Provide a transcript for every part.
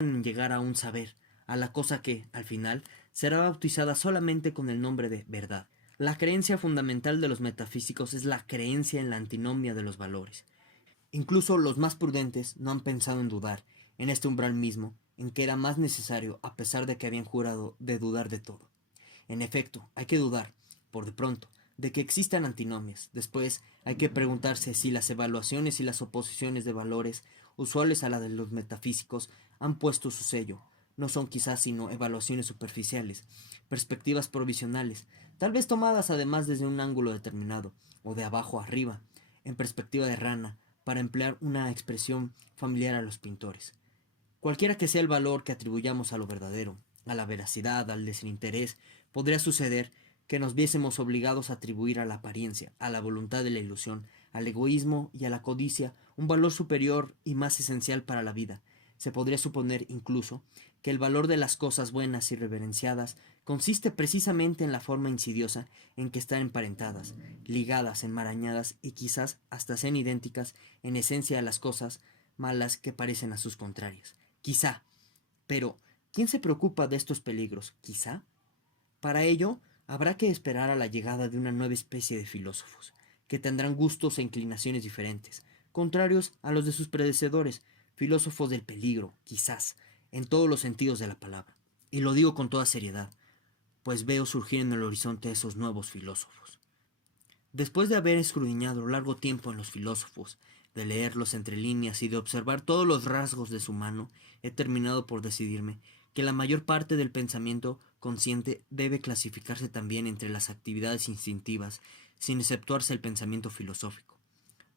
en llegar a un saber, a la cosa que, al final, será bautizada solamente con el nombre de verdad. La creencia fundamental de los metafísicos es la creencia en la antinomia de los valores. Incluso los más prudentes no han pensado en dudar, en este umbral mismo, en que era más necesario, a pesar de que habían jurado de dudar de todo. En efecto, hay que dudar, por de pronto, de que existan antinomias. Después, hay que preguntarse si las evaluaciones y las oposiciones de valores, usuales a la de los metafísicos, han puesto su sello. No son quizás sino evaluaciones superficiales, perspectivas provisionales, tal vez tomadas además desde un ángulo determinado, o de abajo arriba, en perspectiva de rana, para emplear una expresión familiar a los pintores. Cualquiera que sea el valor que atribuyamos a lo verdadero, a la veracidad, al desinterés, podría suceder que nos viésemos obligados a atribuir a la apariencia, a la voluntad de la ilusión, al egoísmo y a la codicia un valor superior y más esencial para la vida. Se podría suponer incluso que el valor de las cosas buenas y reverenciadas consiste precisamente en la forma insidiosa en que están emparentadas, ligadas, enmarañadas y quizás hasta sean idénticas en esencia a las cosas malas que parecen a sus contrarias. Quizá. Pero, ¿quién se preocupa de estos peligros? Quizá. Para ello, habrá que esperar a la llegada de una nueva especie de filósofos, que tendrán gustos e inclinaciones diferentes, contrarios a los de sus predecesores, filósofos del peligro, quizás, en todos los sentidos de la palabra. Y lo digo con toda seriedad, pues veo surgir en el horizonte esos nuevos filósofos. Después de haber escudriñado largo tiempo en los filósofos, de leerlos entre líneas y de observar todos los rasgos de su mano, he terminado por decidirme que la mayor parte del pensamiento consciente debe clasificarse también entre las actividades instintivas, sin exceptuarse el pensamiento filosófico.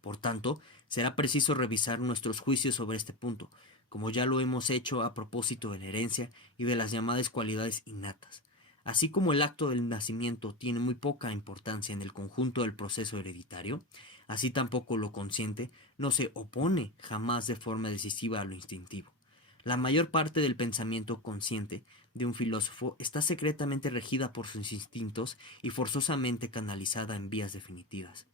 Por tanto, será preciso revisar nuestros juicios sobre este punto, como ya lo hemos hecho a propósito de la herencia y de las llamadas cualidades innatas. Así como el acto del nacimiento tiene muy poca importancia en el conjunto del proceso hereditario, así tampoco lo consciente no se opone jamás de forma decisiva a lo instintivo. La mayor parte del pensamiento consciente de un filósofo está secretamente regida por sus instintos y forzosamente canalizada en vías definitivas.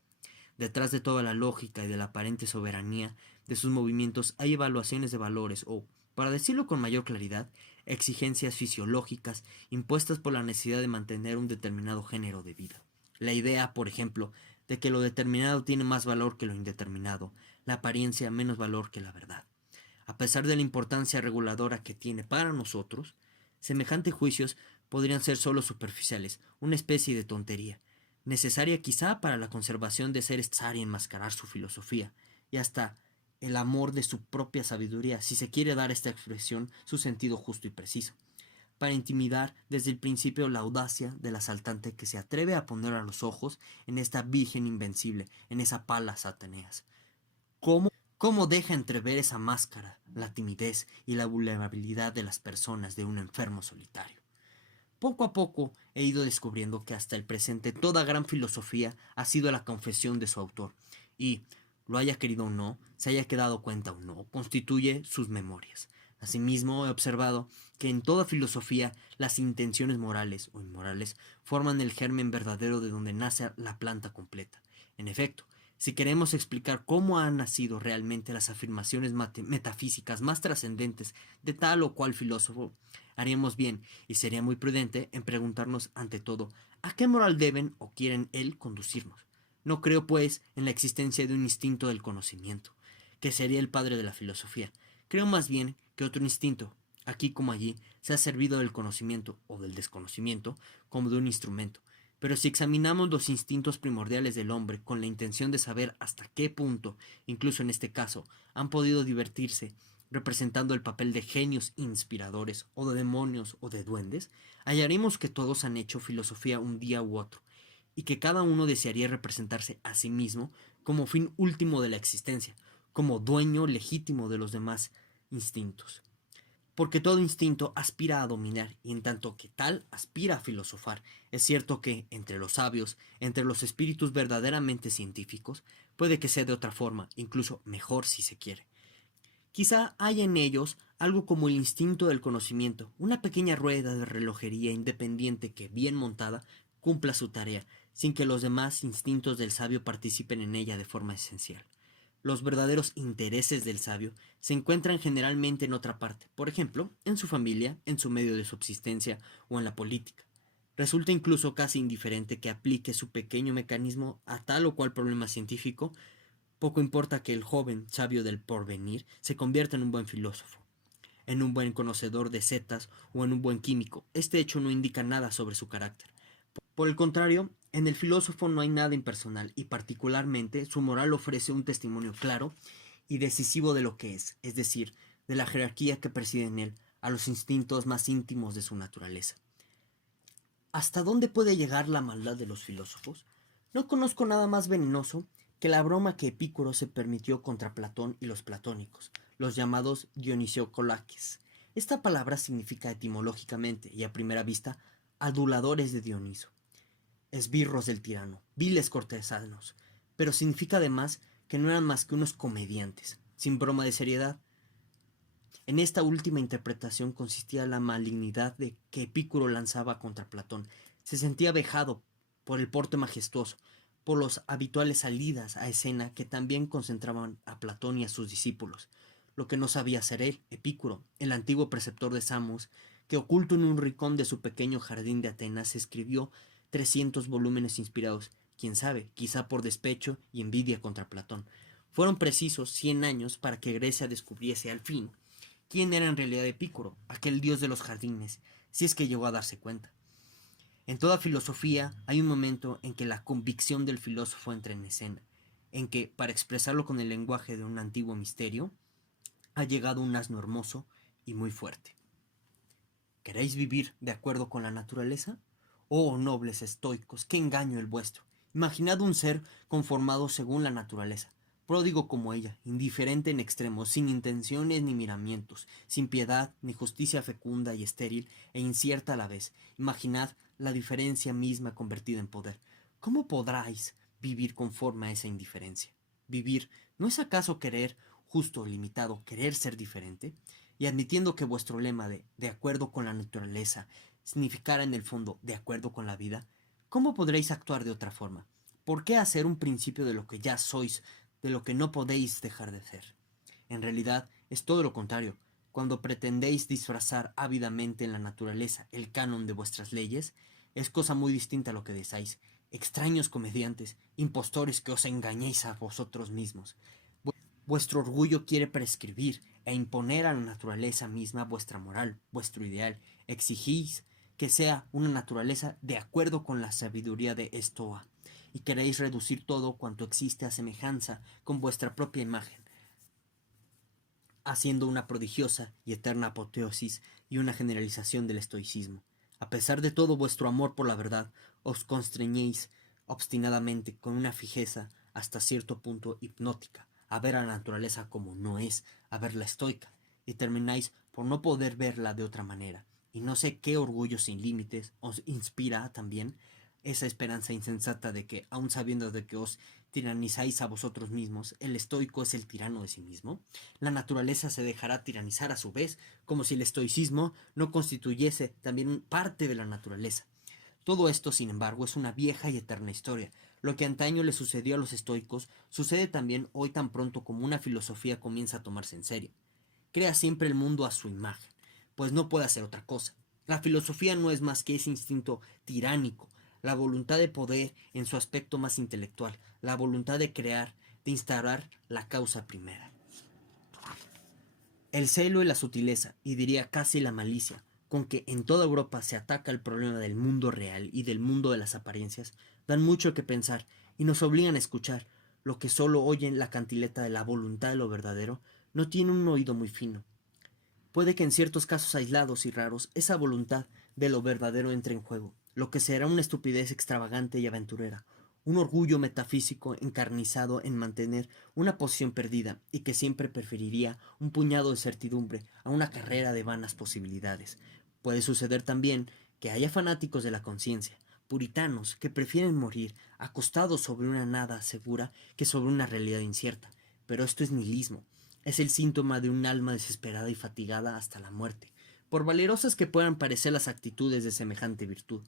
Detrás de toda la lógica y de la aparente soberanía de sus movimientos hay evaluaciones de valores o, para decirlo con mayor claridad, exigencias fisiológicas impuestas por la necesidad de mantener un determinado género de vida. La idea, por ejemplo, de que lo determinado tiene más valor que lo indeterminado, la apariencia menos valor que la verdad. A pesar de la importancia reguladora que tiene para nosotros, semejantes juicios podrían ser sólo superficiales, una especie de tontería, necesaria quizá para la conservación de seres y enmascarar su filosofía, y hasta el amor de su propia sabiduría, si se quiere dar a esta expresión su sentido justo y preciso, para intimidar desde el principio la audacia del asaltante que se atreve a poner a los ojos en esta virgen invencible, en esa Palas Ateneas. ¿Cómo deja entrever esa máscara, la timidez y la vulnerabilidad de las personas de un enfermo solitario? Poco a poco he ido descubriendo que hasta el presente toda gran filosofía ha sido la confesión de su autor, y, lo haya querido o no, se haya quedado cuenta o no, constituye sus memorias. Asimismo, he observado que en toda filosofía las intenciones morales o inmorales forman el germen verdadero de donde nace la planta completa. En efecto, si queremos explicar cómo han nacido realmente las afirmaciones metafísicas más trascendentes de tal o cual filósofo, haríamos bien, y sería muy prudente, en preguntarnos ante todo, ¿a qué moral deben o quieren él conducirnos? No creo, pues, en la existencia de un instinto del conocimiento, que sería el padre de la filosofía. Creo más bien que otro instinto, aquí como allí, se ha servido del conocimiento o del desconocimiento como de un instrumento. Pero si examinamos los instintos primordiales del hombre con la intención de saber hasta qué punto, incluso en este caso, han podido divertirse representando el papel de genios inspiradores, o de demonios, o de duendes, hallaremos que todos han hecho filosofía un día u otro, y que cada uno desearía representarse a sí mismo como fin último de la existencia, como dueño legítimo de los demás instintos. Porque todo instinto aspira a dominar y en tanto que tal aspira a filosofar. Es cierto que, entre los sabios, entre los espíritus verdaderamente científicos, puede que sea de otra forma, incluso mejor si se quiere. Quizá haya en ellos algo como el instinto del conocimiento, una pequeña rueda de relojería independiente que, bien montada, cumpla su tarea, sin que los demás instintos del sabio participen en ella de forma esencial. Los verdaderos intereses del sabio se encuentran generalmente en otra parte, por ejemplo, en su familia, en su medio de subsistencia o en la política. Resulta incluso casi indiferente que aplique su pequeño mecanismo a tal o cual problema científico, poco importa que el joven sabio del porvenir se convierta en un buen filósofo, en un buen conocedor de setas o en un buen químico. Este hecho no indica nada sobre su carácter. Por el contrario, en el filósofo no hay nada impersonal y particularmente su moral ofrece un testimonio claro y decisivo de lo que es decir, de la jerarquía que preside en él a los instintos más íntimos de su naturaleza. ¿Hasta dónde puede llegar la maldad de los filósofos? No conozco nada más venenoso que la broma que Epicuro se permitió contra Platón y los platónicos, los llamados dionisiocolaques. Esta palabra significa etimológicamente y a primera vista aduladores de Dioniso, esbirros del tirano, viles cortesanos, pero significa además que no eran más que unos comediantes, sin broma de seriedad. En esta última interpretación consistía la malignidad de que Epicuro lanzaba contra Platón. Se sentía vejado por el porte majestuoso, por las habituales salidas a escena que también concentraban a Platón y a sus discípulos, lo que no sabía hacer él, Epicuro, el antiguo preceptor de Samos, que oculto en un rincón de su pequeño jardín de Atenas escribió 300 volúmenes inspirados, quién sabe, quizá por despecho y envidia contra Platón. Fueron precisos 100 años para que Grecia descubriese al fin quién era en realidad Epicuro, aquel dios de los jardines, si es que llegó a darse cuenta. En toda filosofía hay un momento en que la convicción del filósofo entra en escena, en que, para expresarlo con el lenguaje de un antiguo misterio, ha llegado un asno hermoso y muy fuerte. ¿Queréis vivir de acuerdo con la naturaleza? Oh, nobles estoicos, qué engaño el vuestro. Imaginad un ser conformado según la naturaleza, pródigo como ella, indiferente en extremo, sin intenciones ni miramientos, sin piedad ni justicia fecunda y estéril e incierta a la vez. Imaginad la diferencia misma convertida en poder. ¿Cómo podráis vivir conforme a esa indiferencia? Vivir, ¿no es acaso querer, justo o limitado, querer ser diferente? Y admitiendo que vuestro lema de acuerdo con la naturaleza significara en el fondo de acuerdo con la vida, ¿cómo podréis actuar de otra forma? ¿Por qué hacer un principio de lo que ya sois, de lo que no podéis dejar de ser? En realidad es todo lo contrario. Cuando pretendéis disfrazar ávidamente en la naturaleza el canon de vuestras leyes, es cosa muy distinta a lo que deseáis. Extraños comediantes, impostores que os engañéis a vosotros mismos. Vuestro orgullo quiere prescribir e imponer a la naturaleza misma vuestra moral, vuestro ideal. Exigís que sea una naturaleza de acuerdo con la sabiduría de Estoa, y queréis reducir todo cuanto existe a semejanza con vuestra propia imagen, haciendo una prodigiosa y eterna apoteosis y una generalización del estoicismo. A pesar de todo vuestro amor por la verdad, os constreñéis obstinadamente con una fijeza hasta cierto punto hipnótica a ver a la naturaleza como no es, a verla estoica, y termináis por no poder verla de otra manera. Y no sé qué orgullo sin límites os inspira también esa esperanza insensata de que, aun sabiendo de que os tiranizáis a vosotros mismos, el estoico es el tirano de sí mismo. La naturaleza se dejará tiranizar a su vez, como si el estoicismo no constituyese también parte de la naturaleza. Todo esto, sin embargo, es una vieja y eterna historia. Lo que antaño le sucedió a los estoicos sucede también hoy tan pronto como una filosofía comienza a tomarse en serio. Crea siempre el mundo a su imagen, pues no puede hacer otra cosa. La filosofía no es más que ese instinto tiránico, la voluntad de poder en su aspecto más intelectual, la voluntad de crear, de instaurar la causa primera. El celo y la sutileza, y diría casi la malicia, con que en toda Europa se ataca el problema del mundo real y del mundo de las apariencias, dan mucho que pensar y nos obligan a escuchar. Lo que solo oyen la cantileta de la voluntad de lo verdadero no tiene un oído muy fino. Puede que en ciertos casos aislados y raros esa voluntad de lo verdadero entre en juego, lo que será una estupidez extravagante y aventurera, un orgullo metafísico encarnizado en mantener una posición perdida y que siempre preferiría un puñado de certidumbre a una carrera de vanas posibilidades. Puede suceder también que haya fanáticos de la conciencia, puritanos, que prefieren morir acostados sobre una nada segura que sobre una realidad incierta. Pero esto es nihilismo. Es el síntoma de un alma desesperada y fatigada hasta la muerte. Por valerosas que puedan parecer las actitudes de semejante virtud,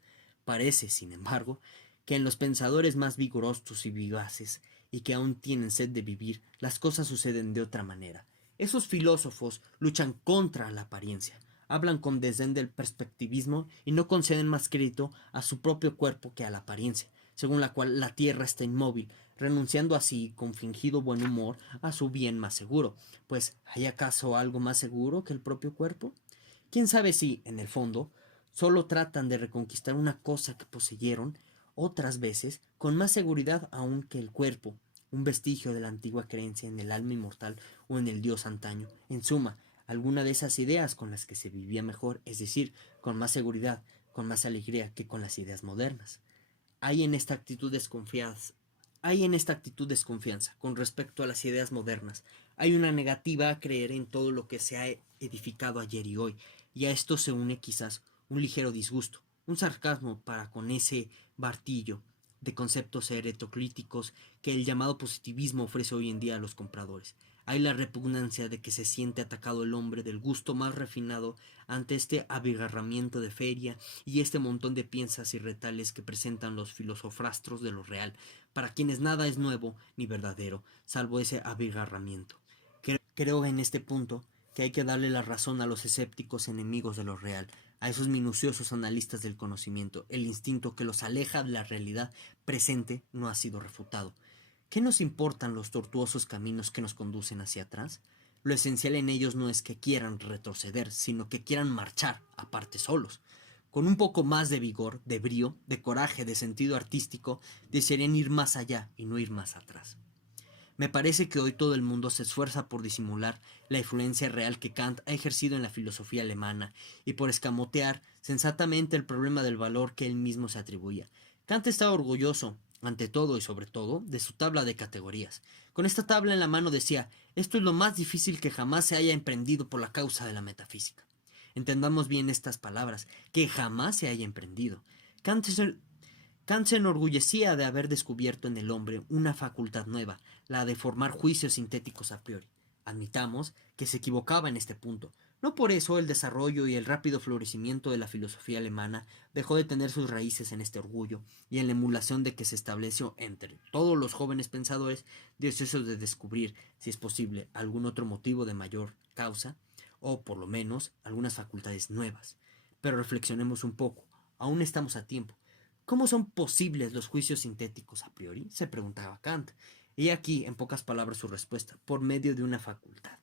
parece, sin embargo, que en los pensadores más vigorosos y vivaces, y que aún tienen sed de vivir, las cosas suceden de otra manera. Esos filósofos luchan contra la apariencia, hablan con desdén del perspectivismo y no conceden más crédito a su propio cuerpo que a la apariencia, según la cual la tierra está inmóvil, renunciando así, con fingido buen humor, a su bien más seguro. Pues, ¿hay acaso algo más seguro que el propio cuerpo? ¿Quién sabe si, en el fondo, solo tratan de reconquistar una cosa que poseyeron, otras veces, con más seguridad aún que el cuerpo, un vestigio de la antigua creencia en el alma inmortal o en el Dios antaño? En suma, alguna de esas ideas con las que se vivía mejor, es decir, con más seguridad, con más alegría que con las ideas modernas. Hay en esta actitud desconfianza. Hay en esta actitud desconfianza con respecto a las ideas modernas. Hay una negativa a creer en todo lo que se ha edificado ayer y hoy, y a esto se une quizás un ligero disgusto, un sarcasmo para con ese martillo de conceptos heretoclíticos que el llamado positivismo ofrece hoy en día a los compradores. Hay la repugnancia de que se siente atacado el hombre del gusto más refinado ante este abigarramiento de feria y este montón de piezas y retales que presentan los filosofrastros de lo real, para quienes nada es nuevo ni verdadero, salvo ese abigarramiento. Creo en este punto que hay que darle la razón a los escépticos enemigos de lo real, a esos minuciosos analistas del conocimiento. El instinto que los aleja de la realidad presente no ha sido refutado. ¿Qué nos importan los tortuosos caminos que nos conducen hacia atrás? Lo esencial en ellos no es que quieran retroceder, sino que quieran marchar, aparte solos. Con un poco más de vigor, de brío, de coraje, de sentido artístico, desearían ir más allá y no ir más atrás. Me parece que hoy todo el mundo se esfuerza por disimular la influencia real que Kant ha ejercido en la filosofía alemana y por escamotear sensatamente el problema del valor que él mismo se atribuía. Kant estaba orgulloso, ante todo y sobre todo, de su tabla de categorías. Con esta tabla en la mano decía: esto es lo más difícil que jamás se haya emprendido por la causa de la metafísica. Entendamos bien estas palabras, que jamás se haya emprendido. Kant es el Kant se enorgullecía de haber descubierto en el hombre una facultad nueva, la de formar juicios sintéticos a priori. Admitamos que se equivocaba en este punto. No por eso el desarrollo y el rápido florecimiento de la filosofía alemana dejó de tener sus raíces en este orgullo y en la emulación de que se estableció entre todos los jóvenes pensadores deseosos de descubrir, si es posible, algún otro motivo de mayor causa, o por lo menos algunas facultades nuevas. Pero reflexionemos un poco, aún estamos a tiempo. ¿Cómo son posibles los juicios sintéticos a priori?, se preguntaba Kant. Y aquí, en pocas palabras, su respuesta: por medio de una facultad.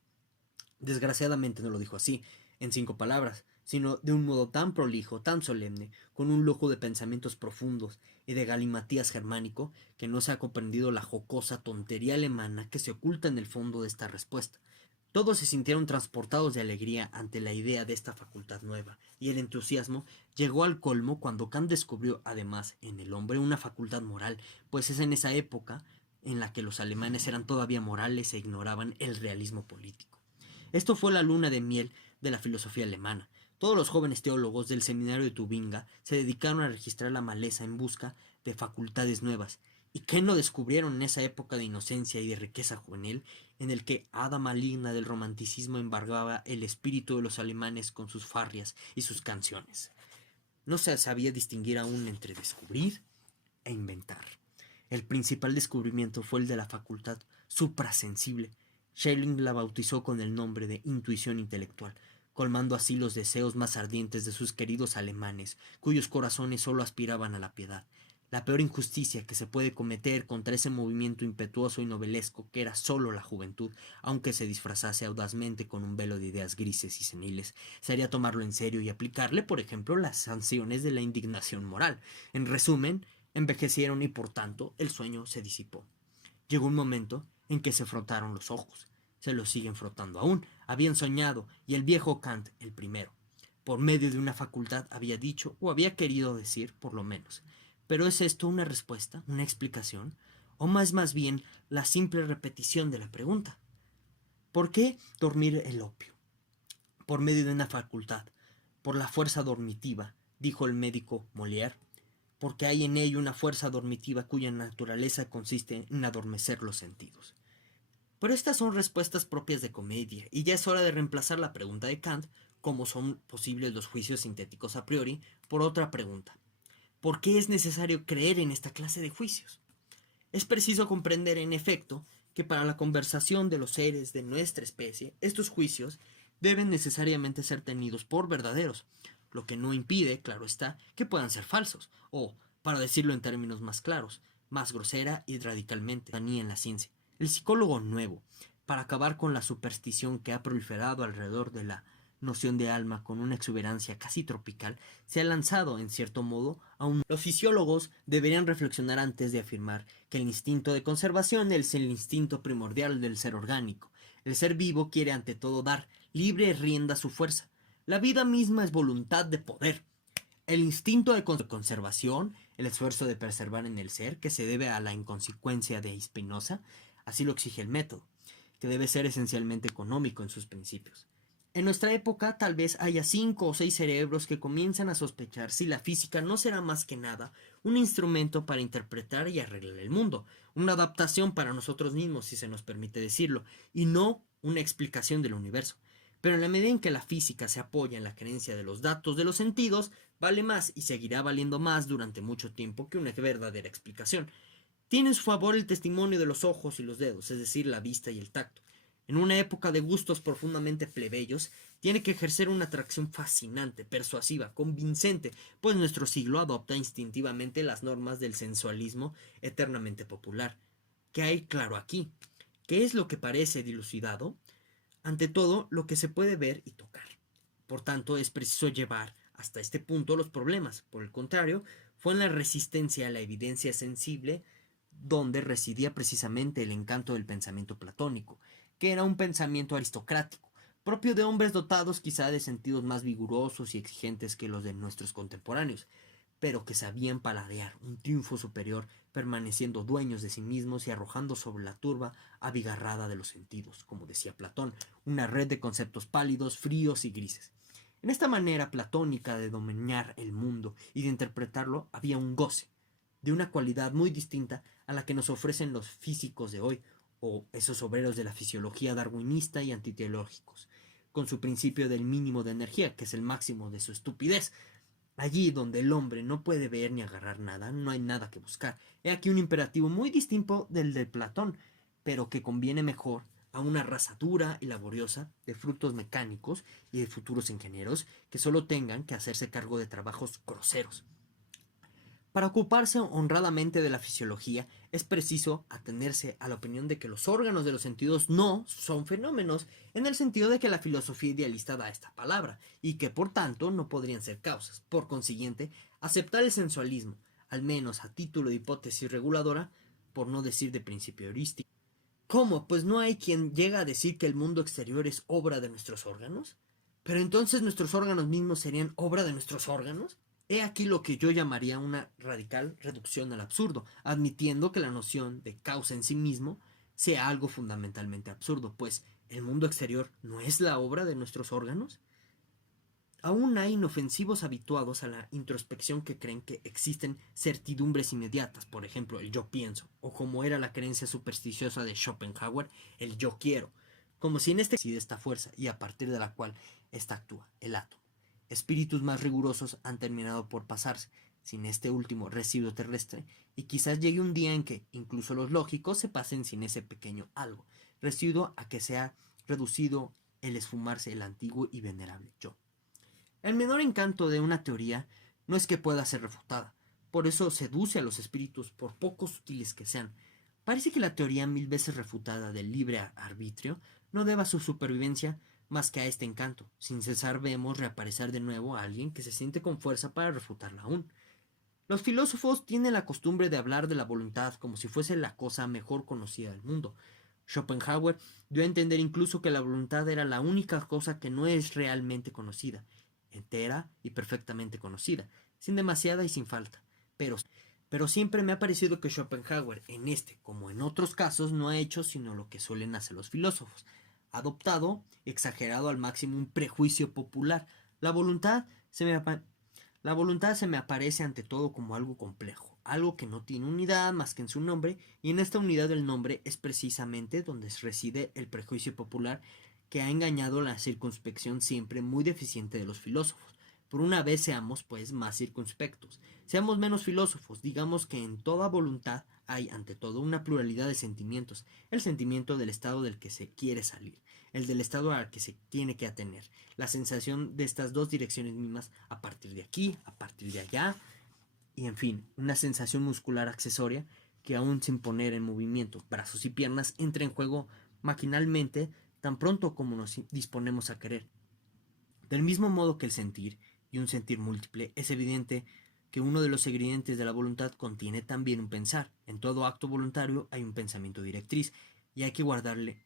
Desgraciadamente no lo dijo así, en 5 palabras, sino de un modo tan prolijo, tan solemne, con un lujo de pensamientos profundos y de galimatías germánico, que no se ha comprendido la jocosa tontería alemana que se oculta en el fondo de esta respuesta. Todos se sintieron transportados de alegría ante la idea de esta facultad nueva, y el entusiasmo llegó al colmo cuando Kant descubrió además en el hombre una facultad moral, pues es en esa época en la que los alemanes eran todavía morales e ignoraban el realismo político. Esto fue la luna de miel de la filosofía alemana. Todos los jóvenes teólogos del seminario de Tubinga se dedicaron a registrar la maleza en busca de facultades nuevas. ¿Y qué no descubrieron en esa época de inocencia y de riqueza juvenil, en el que hada maligna del romanticismo embargaba el espíritu de los alemanes con sus farrias y sus canciones? No se sabía distinguir aún entre descubrir e inventar. El principal descubrimiento fue el de la facultad suprasensible. Schelling la bautizó con el nombre de intuición intelectual, colmando así los deseos más ardientes de sus queridos alemanes, cuyos corazones solo aspiraban a la piedad. La peor injusticia que se puede cometer contra ese movimiento impetuoso y novelesco que era solo la juventud, aunque se disfrazase audazmente con un velo de ideas grises y seniles, sería tomarlo en serio y aplicarle, por ejemplo, las sanciones de la indignación moral. En resumen, envejecieron y por tanto el sueño se disipó. Llegó un momento en que se frotaron los ojos. Se los siguen frotando aún. Habían soñado, y el viejo Kant, el primero, por medio de una facultad, había dicho, o había querido decir, por lo menos. Pero ¿es esto una respuesta, una explicación? ¿O más bien la simple repetición de la pregunta? ¿Por qué dormir el opio? Por medio de una facultad, por la fuerza dormitiva, dijo el médico Molière, porque hay en ello una fuerza dormitiva cuya naturaleza consiste en adormecer los sentidos. Pero estas son respuestas propias de comedia, y ya es hora de reemplazar la pregunta de Kant, cómo son posibles los juicios sintéticos a priori, por otra pregunta: ¿por qué es necesario creer en esta clase de juicios? Es preciso comprender, en efecto, que para la conversación de los seres de nuestra especie, estos juicios deben necesariamente ser tenidos por verdaderos, lo que no impide, claro está, que puedan ser falsos, o, para decirlo en términos más claros, más grosera y radicalmente, ni en la ciencia. El psicólogo nuevo, para acabar con la superstición que ha proliferado alrededor de la noción de alma con una exuberancia casi tropical, se ha lanzado, en cierto modo, a un... Los fisiólogos deberían reflexionar antes de afirmar que el instinto de conservación es el instinto primordial del ser orgánico. El ser vivo quiere ante todo dar libre rienda a su fuerza. La vida misma es voluntad de poder. El instinto de conservación, el esfuerzo de preservar en el ser, que se debe a la inconsecuencia de Spinoza, así lo exige el método, que debe ser esencialmente económico en sus principios. En nuestra época tal vez haya 5 o 6 cerebros que comienzan a sospechar si la física no será más que nada un instrumento para interpretar y arreglar el mundo, una adaptación para nosotros mismos, si se nos permite decirlo, y no una explicación del universo. Pero en la medida en que la física se apoya en la creencia de los datos de los sentidos, vale más y seguirá valiendo más durante mucho tiempo que una verdadera explicación. Tiene en su favor el testimonio de los ojos y los dedos, es decir, la vista y el tacto. En una época de gustos profundamente plebeyos, tiene que ejercer una atracción fascinante, persuasiva, convincente, pues nuestro siglo adopta instintivamente las normas del sensualismo eternamente popular. ¿Qué hay claro aquí? ¿Qué es lo que parece dilucidado? Ante todo, lo que se puede ver y tocar. Por tanto, es preciso llevar hasta este punto los problemas. Por el contrario, fue en la resistencia a la evidencia sensible donde residía precisamente el encanto del pensamiento platónico, que era un pensamiento aristocrático, propio de hombres dotados quizá de sentidos más vigorosos y exigentes que los de nuestros contemporáneos, pero que sabían paladear un triunfo superior, permaneciendo dueños de sí mismos y arrojando sobre la turba abigarrada de los sentidos, como decía Platón, una red de conceptos pálidos, fríos y grises. En esta manera platónica de dominar el mundo y de interpretarlo había un goce, de una cualidad muy distinta a la que nos ofrecen los físicos de hoy, o esos obreros de la fisiología darwinista y antiteológicos, con su principio del mínimo de energía, que es el máximo de su estupidez. Allí donde el hombre no puede ver ni agarrar nada, no hay nada que buscar. He aquí un imperativo muy distinto del de Platón, pero que conviene mejor a una raza dura y laboriosa de frutos mecánicos y de futuros ingenieros que solo tengan que hacerse cargo de trabajos groseros. Para ocuparse honradamente de la fisiología es preciso atenerse a la opinión de que los órganos de los sentidos no son fenómenos, en el sentido de que la filosofía idealista da esta palabra, y que por tanto no podrían ser causas. Por consiguiente, aceptar el sensualismo, al menos a título de hipótesis reguladora, por no decir de principio heurístico. ¿Cómo? Pues no hay quien llega a decir que el mundo exterior es obra de nuestros órganos. Pero entonces nuestros órganos mismos serían obra de nuestros órganos. He aquí lo que yo llamaría una radical reducción al absurdo, admitiendo que la noción de causa en sí mismo sea algo fundamentalmente absurdo, pues el mundo exterior no es la obra de nuestros órganos. Aún hay inofensivos habituados a la introspección que creen que existen certidumbres inmediatas, por ejemplo, el yo pienso, o como era la creencia supersticiosa de Schopenhauer, el yo quiero, como si en este existe esta fuerza y a partir de la cual ésta actúa, el átomo. Espíritus más rigurosos han terminado por pasarse sin este último residuo terrestre, y quizás llegue un día en que incluso los lógicos se pasen sin ese pequeño algo, residuo a que sea reducido el esfumarse el antiguo y venerable yo. El menor encanto de una teoría no es que pueda ser refutada, por eso seduce a los espíritus por poco sutiles que sean. Parece que la teoría 1000 veces refutada del libre arbitrio no deba su supervivencia más que a este encanto. Sin cesar vemos reaparecer de nuevo a alguien que se siente con fuerza para refutarla aún. Los filósofos tienen la costumbre de hablar de la voluntad como si fuese la cosa mejor conocida del mundo. Schopenhauer dio a entender incluso que la voluntad era la única cosa que no es realmente conocida, entera y perfectamente conocida, sin demasiada y sin falta. Pero siempre me ha parecido que Schopenhauer, en este como en otros casos, no ha hecho sino lo que suelen hacer los filósofos. Ha adoptado, exagerado al máximo, un prejuicio popular. La voluntad se me, la voluntad se me aparece ante todo como algo complejo, algo que no tiene unidad más que en su nombre, y en esta unidad del nombre es precisamente donde reside el prejuicio popular que ha engañado la circunspección siempre muy deficiente de los filósofos. Por una vez seamos, pues, más circunspectos. Seamos menos filósofos. Digamos que en toda voluntad hay, ante todo, una pluralidad de sentimientos. El sentimiento del estado del que se quiere salir, el del estado al que se tiene que atener, la sensación de estas dos direcciones mismas a partir de aquí, a partir de allá, y en fin, una sensación muscular accesoria que aún sin poner en movimiento brazos y piernas entra en juego maquinalmente tan pronto como nos disponemos a querer. Del mismo modo que el sentir, y un sentir múltiple, es evidente que uno de los ingredientes de la voluntad contiene también un pensar. En todo acto voluntario hay un pensamiento directriz y hay que guardarle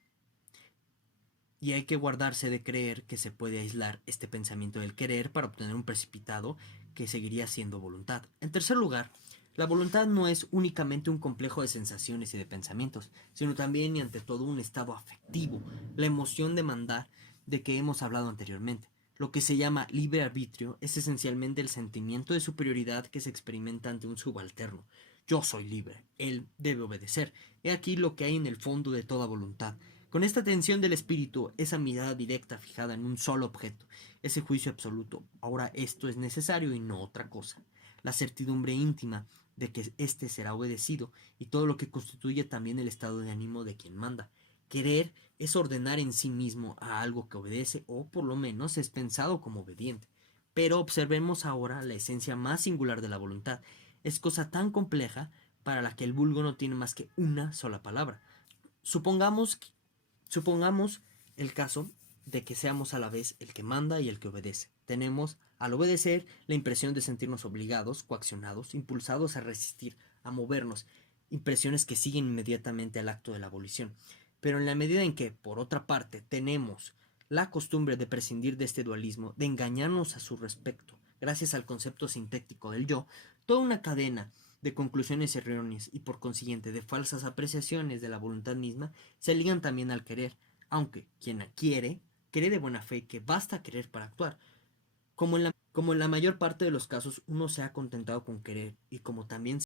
y hay que guardarse de creer que se puede aislar este pensamiento del querer para obtener un precipitado que seguiría siendo voluntad. En tercer lugar, la voluntad no es únicamente un complejo de sensaciones y de pensamientos, sino también y ante todo un estado afectivo, la emoción de mandar de que hemos hablado anteriormente. Lo que se llama libre arbitrio es esencialmente el sentimiento de superioridad que se experimenta ante un subalterno. Yo soy libre, él debe obedecer. He aquí lo que hay en el fondo de toda voluntad. Con esta tensión del espíritu, esa mirada directa fijada en un solo objeto, ese juicio absoluto, ahora esto es necesario y no otra cosa. La certidumbre íntima de que éste será obedecido y todo lo que constituye también el estado de ánimo de quien manda. Querer es ordenar en sí mismo a algo que obedece o por lo menos es pensado como obediente. Pero observemos ahora la esencia más singular de la voluntad. Es cosa tan compleja para la que el vulgo no tiene más que una sola palabra. Supongamos Supongamos el caso de que seamos a la vez el que manda y el que obedece. Tenemos, al obedecer, la impresión de sentirnos obligados, coaccionados, impulsados a resistir, a movernos, impresiones que siguen inmediatamente al acto de la abolición. Pero en la medida en que, por otra parte, tenemos la costumbre de prescindir de este dualismo, de engañarnos a su respecto, gracias al concepto sintético del yo, toda una cadena de conclusiones erróneas y por consiguiente de falsas apreciaciones de la voluntad misma se ligan también al querer, aunque quien quiere, cree de buena fe que basta querer para actuar. Como en la mayor parte de los casos uno se ha contentado con querer y como también